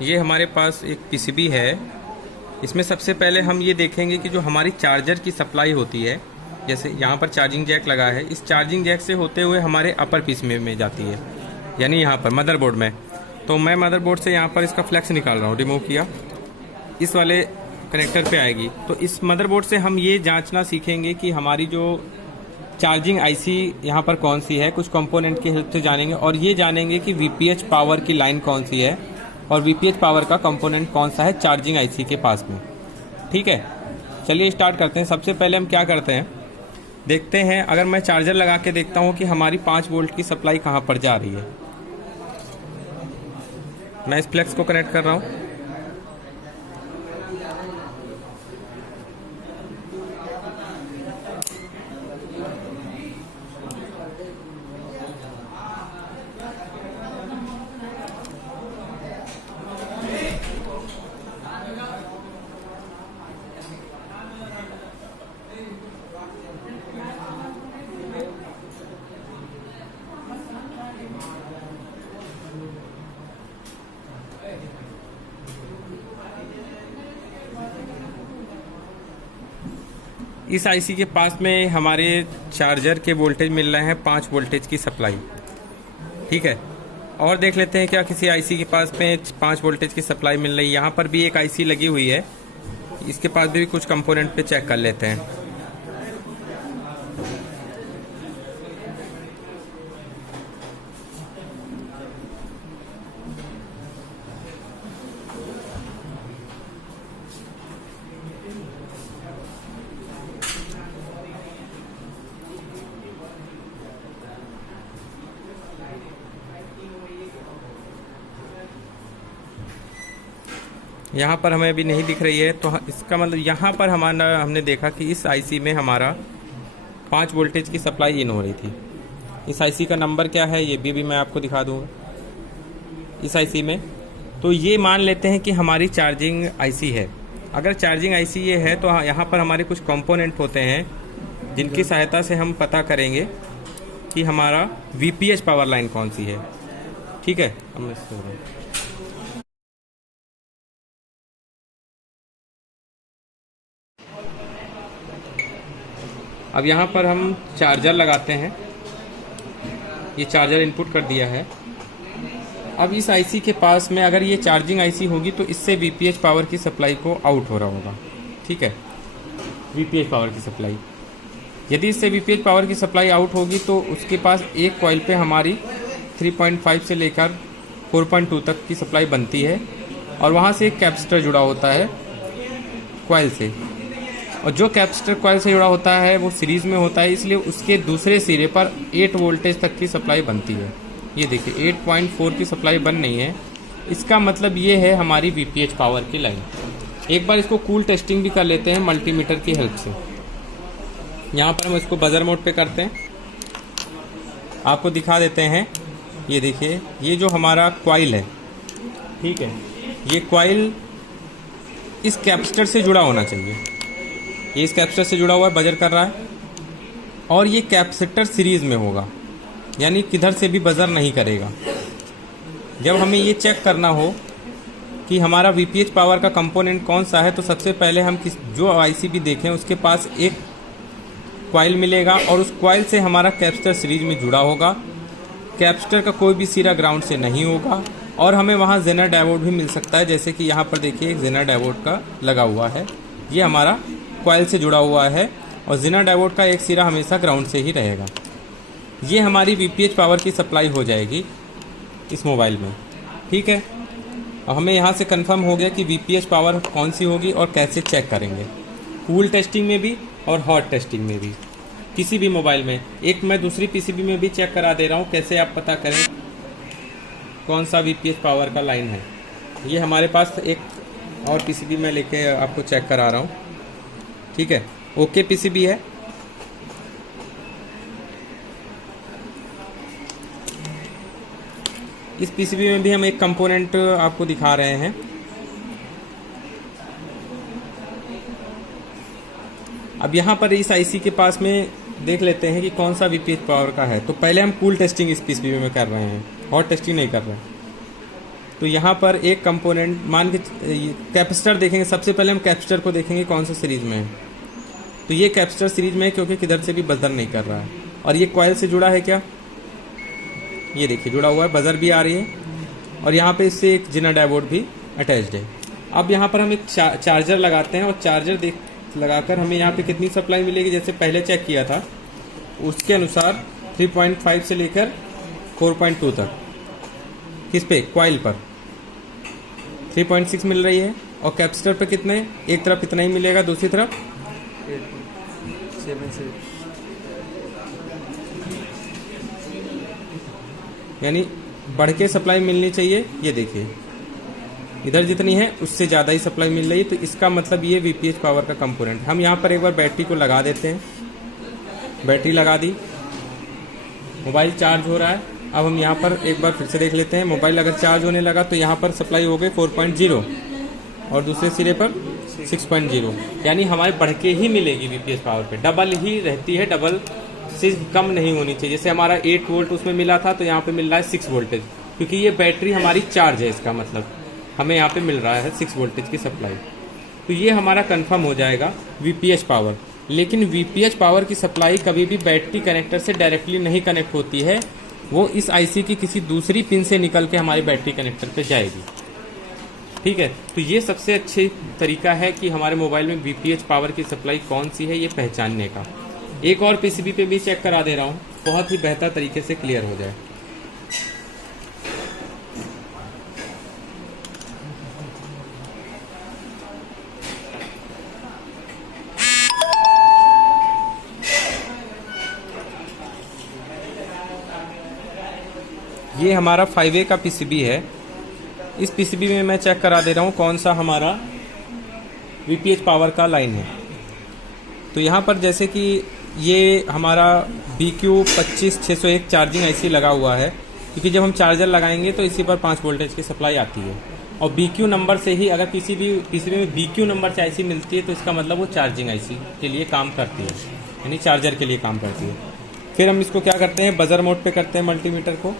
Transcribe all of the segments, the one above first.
ये हमारे पास एक पीसीबी है। इसमें सबसे पहले हम ये देखेंगे कि जो हमारी चार्जर की सप्लाई होती है, जैसे यहाँ पर चार्जिंग जैक लगा है, इस चार्जिंग जैक से होते हुए हमारे अपर पीस में जाती है, यानी यहाँ पर मदरबोर्ड में। तो मैं मदरबोर्ड से यहाँ पर इसका फ्लैक्स निकाल रहा हूँ, रिमूव किया, इस वाले कनेक्टर पे आएगी। तो इस मदरबोर्ड से हम ये जांचना सीखेंगे कि हमारी जो चार्जिंग आईसी यहाँ पर कौन सी है, कुछ कंपोनेंट की हेल्प से जानेंगे, और ये जानेंगे कि वीपीएच पावर की लाइन कौन सी है और वीपीएच पावर का कंपोनेंट कौन सा है चार्जिंग आईसी के पास में। ठीक है, चलिए स्टार्ट करते हैं। सबसे पहले हम क्या करते हैं, देखते हैं, अगर मैं चार्जर लगा के देखता हूँ कि हमारी 5 वोल्ट की सप्लाई कहाँ पर जा रही है। मैं इस फ्लेक्स को कनेक्ट कर रहा हूँ। इस आईसी के पास में हमारे चार्जर के वोल्टेज मिल रहे हैं 5 वोल्टेज की सप्लाई। ठीक है, और देख लेते हैं क्या किसी आईसी के पास में 5 वोल्टेज की सप्लाई मिल रही है। यहाँ पर भी एक आईसी लगी हुई है, इसके पास भी कुछ कंपोनेंट पे चेक कर लेते हैं। यहाँ पर हमें अभी नहीं दिख रही है, तो इसका मतलब यहाँ पर हमने देखा कि इस आईसी में हमारा 5 वोल्टेज की सप्लाई इन हो रही थी। इस आईसी का नंबर क्या है ये भी मैं आपको दिखा दूँगा इस आईसी में। तो ये मान लेते हैं कि हमारी चार्जिंग आईसी है। अगर चार्जिंग आईसी ये है तो यहाँ पर हमारे कुछ कंपोनेंट होते हैं जिनकी सहायता से हम पता करेंगे कि हमारा वीपीएच पावर लाइन कौन सी है। ठीक है, अब यहाँ पर हम चार्जर लगाते हैं। ये चार्जर इनपुट कर दिया है। अब इस आईसी के पास में अगर ये चार्जिंग आईसी होगी तो इससे वीपीएच पावर की सप्लाई को आउट हो रहा होगा। ठीक है, वीपीएच पावर की सप्लाई, यदि इससे वीपीएच पावर की सप्लाई आउट होगी तो उसके पास एक कॉइल पे हमारी 3.5 से लेकर 4.2 तक की सप्लाई बनती है, और वहाँ से एक कैपेसिटर जुड़ा होता है कॉइल से, और जो कैपेसिटर कॉइल से जुड़ा होता है वो सीरीज़ में होता है, इसलिए उसके दूसरे सिरे पर 8 वोल्टेज तक की सप्लाई बनती है। ये देखिए 8.4 की सप्लाई बन नहीं है, इसका मतलब ये है हमारी वीपीएच पावर की लाइन। एक बार इसको कूल टेस्टिंग भी कर लेते हैं मल्टीमीटर की हेल्प से। यहाँ पर हम इसको बजर मोड पे करते हैं, आपको दिखा देते हैं। ये देखिए, ये जो हमारा कॉइल है, ठीक है, ये कॉइल इस कैपेसिटर से जुड़ा होना चाहिए। ये इस कैपेसिटर से जुड़ा हुआ है, बजर कर रहा है, और ये कैपेसिटर सीरीज़ में होगा, यानी किधर से भी बजर नहीं करेगा। जब हमें ये चेक करना हो कि हमारा वीपीएच पावर का कंपोनेंट कौन सा है, तो सबसे पहले हम जो आईसी भी देखें उसके पास एक कॉइल मिलेगा, और उस कॉइल से हमारा कैपेसिटर सीरीज में जुड़ा होगा। कैपेसिटर का कोई भी सिरा ग्राउंड से नहीं होगा, और हमें वहाँ जेनर डायोड भी मिल सकता है, जैसे कि यहाँ पर देखिए जेनर डायोड का लगा हुआ है। ये हमारा कॉइल से जुड़ा हुआ है, और जेनर डायोड का एक सिरा हमेशा ग्राउंड से ही रहेगा। ये हमारी वीपीएच पावर की सप्लाई हो जाएगी इस मोबाइल में। ठीक है, और हमें यहाँ से कंफर्म हो गया कि वीपीएच पावर कौन सी होगी और कैसे चेक करेंगे, कूल टेस्टिंग में भी और हॉट टेस्टिंग में भी, किसी भी मोबाइल में। एक मैं दूसरी पीसीबी में भी चेक करा दे रहा हूँ, कैसे आप पता करें कौन सा वीपीएच पावर का लाइन है। ये हमारे पास एक और पीसीबी में लेके आपको चेक करा रहा हूँ। ठीक है, ओके पीसीबी है। इस पीसीबी में भी हम एक कंपोनेंट आपको दिखा रहे हैं। अब यहाँ पर इस आईसी के पास में देख लेते हैं कि कौन सा वीपीएच पावर का है। तो पहले हम कूल टेस्टिंग इस पीसीबी में कर रहे हैं, हॉट टेस्टिंग नहीं कर रहे हैं। तो यहाँ पर एक कंपोनेंट मान के कैपेसिटर देखेंगे। सबसे पहले हम कैपेसिटर को देखेंगे कौन सा सीरीज में है। तो ये कैपेसिटर सीरीज में है क्योंकि किधर से भी बजर नहीं कर रहा है। और ये कॉइल से जुड़ा है क्या, ये देखिए जुड़ा हुआ है, बजर भी आ रही है और यहाँ पे इससे एक जिना डायोड भी अटैच्ड है। अब यहाँ पर हम एक चार्जर लगाते हैं और चार्जर लगाकर हमें यहाँ पे कितनी सप्लाई मिलेगी, जैसे पहले चेक किया था उसके अनुसार 3.5 से लेकर 4.2 तक। किस पे, कॉइल पर 3.6 मिल रही है और कैपेसिटर पे कितने, एक तरफ इतना ही मिलेगा, दूसरी तरफ 8.7 यानी बढ़ के सप्लाई मिलनी चाहिए। ये देखिए इधर जितनी है उससे ज़्यादा ही सप्लाई मिल रही है। तो इसका मतलब ये वीपीएच पावर का कंपोनेंट। हम यहाँ पर एक बार बैटरी को लगा देते हैं। बैटरी लगा दी, मोबाइल चार्ज हो रहा है। अब हम यहाँ पर एक बार फिर से देख लेते हैं। मोबाइल अगर चार्ज होने लगा तो यहाँ पर सप्लाई हो गई 4.0 और दूसरे सिरे पर 6.0, यानी हमारे बढ़ के ही मिलेगी वीपीएच पावर पे, डबल ही रहती है, डबल से कम नहीं होनी चाहिए। जैसे हमारा 8 वोल्ट उसमें मिला था तो यहाँ पे मिल रहा है 6 वोल्टेज, क्योंकि ये बैटरी हमारी चार्ज है। इसका मतलब हमें यहाँ पे मिल रहा है 6 वोल्टेज की सप्लाई। तो ये हमारा कंफर्म हो जाएगा वीपीएच पावर। लेकिन वीपीएच पावर की सप्लाई कभी भी बैटरी कनेक्टर से डायरेक्टली नहीं कनेक्ट होती है, वो इस आईसी की किसी दूसरी पिन से निकल के हमारे बैटरी कनेक्टर पे जाएगी। ठीक है, तो ये सबसे अच्छी तरीका है कि हमारे मोबाइल में वीपीएच पावर की सप्लाई कौन सी है ये पहचानने का। एक और पीसीबी पे भी चेक करा दे रहा हूँ, बहुत ही बेहतर तरीके से क्लियर हो जाए। ये हमारा 5A का पीसीबी है। इस पीसीबी में मैं चेक करा दे रहा हूँ कौन सा हमारा वीपीएच पावर का लाइन है। तो यहाँ पर जैसे कि ये हमारा BQ25601 चार्जिंग आईसी लगा हुआ है, क्योंकि जब हम चार्जर लगाएंगे तो इसी पर 5 वोल्टेज की सप्लाई आती है। और BQ नंबर से ही अगर पीसीबी में BQ नंबर से आईसी मिलती है तो इसका मतलब वो चार्जिंग आईसी के लिए काम करती है, यानी चार्जर के लिए काम करती है। फिर हम इसको क्या करते हैं, बजर मोड पे करते हैं मल्टीमीटर को।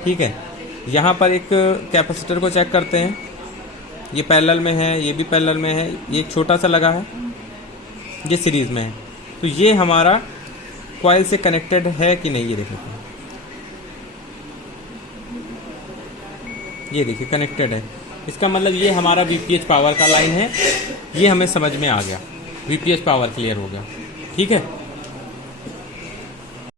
ठीक है, यहाँ पर एक कैपेसिटर को चेक करते हैं। ये पैरेलल में है, ये भी पैरेलल में है, ये एक छोटा सा लगा है, ये सीरीज में है। तो ये हमारा कॉइल से कनेक्टेड है कि नहीं, ये देखिए, ये देखिए कनेक्टेड है। इसका मतलब ये हमारा वीपीएच पावर का लाइन है। ये हमें समझ में आ गया, वीपीएच पावर क्लियर हो गया। ठीक है।